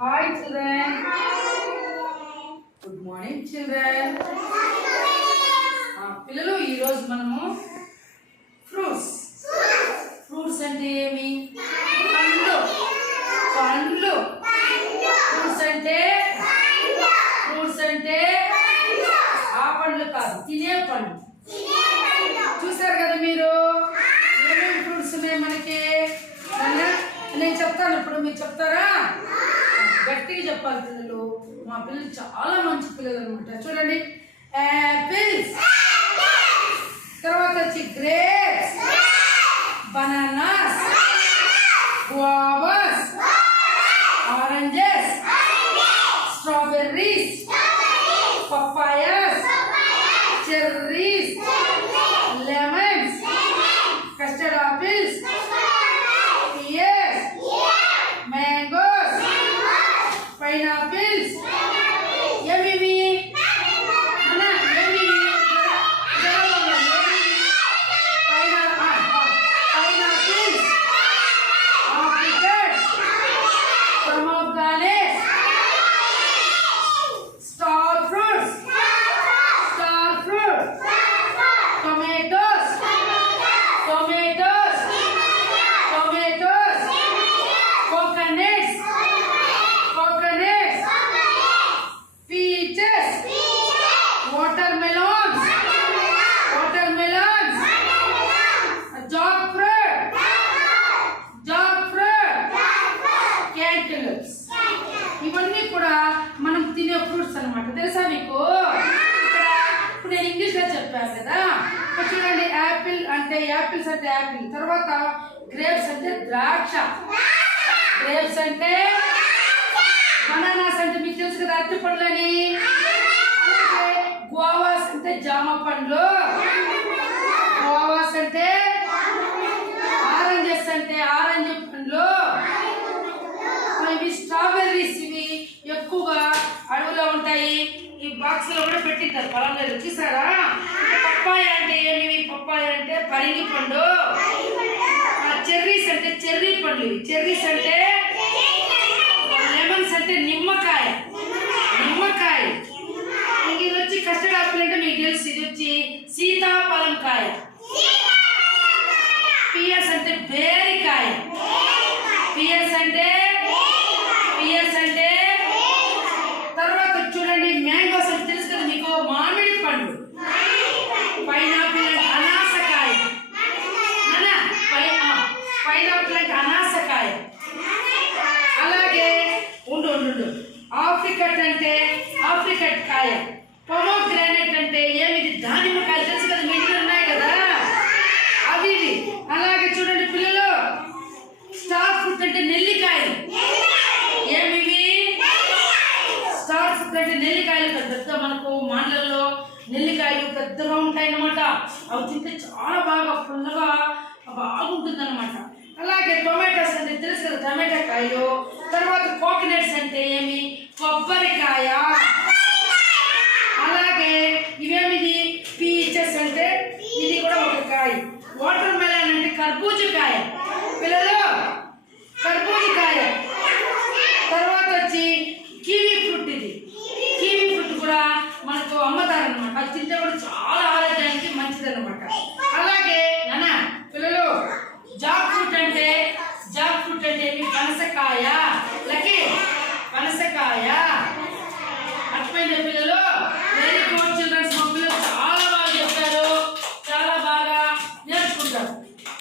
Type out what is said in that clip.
Hi children. Good morning children. పిల్లలు ఈ రోజు మనము ఫ్రూట్స్ అంటే ఏమి? పండ్లు. ఫ్రూట్స్ అంటే ఆ పండ్లు కాదు, తినే పండ్లు. చూసారు కదా మీరు ఏమేమి ఫ్రూట్స్ ఉన్నాయి మనకి? నేను చెప్తాను, ఇప్పుడు మీరు చెప్తారా? గట్టిగా చెప్పాలి పిల్లలు. మా పిల్లలు చాలా మంచి పిల్లలు అనమాట. చూడండి, యాపిల్స్, తర్వాత వచ్చి grapes, bananas, guavas, oranges, strawberries, papayas, cherries, lemons, custard apples, pears, mangoes, pineapples. ఏమివి? ఇవన్నీ కూడా మనం తినే ఫ్రూట్స్ అనమాట. తెలుసా మీకు? ఇప్పుడు నేను ఇంగ్లీష్ లో చెప్పాను కదా. చూడండి, యాపిల్స్ అంటే యాపిల్, తర్వాత గ్రేప్స్ అంటే ద్రాక్ష, గ్రేప్స్ అంటే బనానాస్ అంటే మీకు తెలుసు కదా, అరటి పండ్లని. అలాగే గువావాస్ అంటే జామ పండ్లు, గువావాస్ అంటే ఆరెంజెస్ అంటే ఆరెంజ్ పండ్లు. ఇవి స్ట్రాబెర్రీస్, ఇవి ఎక్కువగా అడవులో ఉంటాయి. ఈ బాక్స్ లో కూడా పెట్టింటారు పొలంలో, చూసారా? పప్పాయ అంటే ఏమివి? పప్పాయ అంటే పరింగి పండు. చెర్రీస్ అంటే చెర్రీ పండ్లు, ఇవి చెర్రీస్ అంటే. లెమన్స్ అంటే నిమ్మకాయ. ఇది వచ్చి కస్టర్డ్ ఆపిల్ అంటే మీకు తెలుసు, ఇది వచ్చి సీతాఫలం కాయ. పియర్స్ అంటే బేరికాయ. పియర్స్ అంటే తర్వాత చూడండి, మ్యాంగోస్ అంటే తెలుసు కదా మీకు, మామిడి పండు. పైనాపిల్ అంటే అనాసకాయ. పైనాపిల్ అంటే అనాసకాయ. అలాగే ఉండు ఆఫ్రికట్ అంటే ఆఫ్రికట్ కాయ. పొమోగ్రానైట్ అంటే ఏమిది? దానిమ్మకాయ. తెలుసు కదా, మీ ఇంట్లో ఉన్నాయి కదా అవి. అలాగే చూడండి పిల్లలు, స్టార్ ఫ్రూట్ అంటే నెల్లికాయలు. ఏమివి? స్టార్ ఫ్రూట్ అంటే నెల్లికాయలు. పెద్ద మనకు మాండ్లలో నెల్లికాయలు పెద్దగా ఉంటాయి అన్నమాట. అవి తింటే చాలా బాగా పుల్లగా బాగుంటుంది అనమాట. అలాగే టొమాటోస్ అంటే తెలుసు కదా, టమాటా కాయలు. తర్వాత కోకోనట్స్ అంటే ఏమి? కొబ్బరికాయ. అలాగే ఇవేమిది? పీచెస్ అంటే ఇది కూడా ఒక కాయ. వాటర్ మెలన్ అంటే కర్బూజకాయ. పిల్లలు, కర్బూజ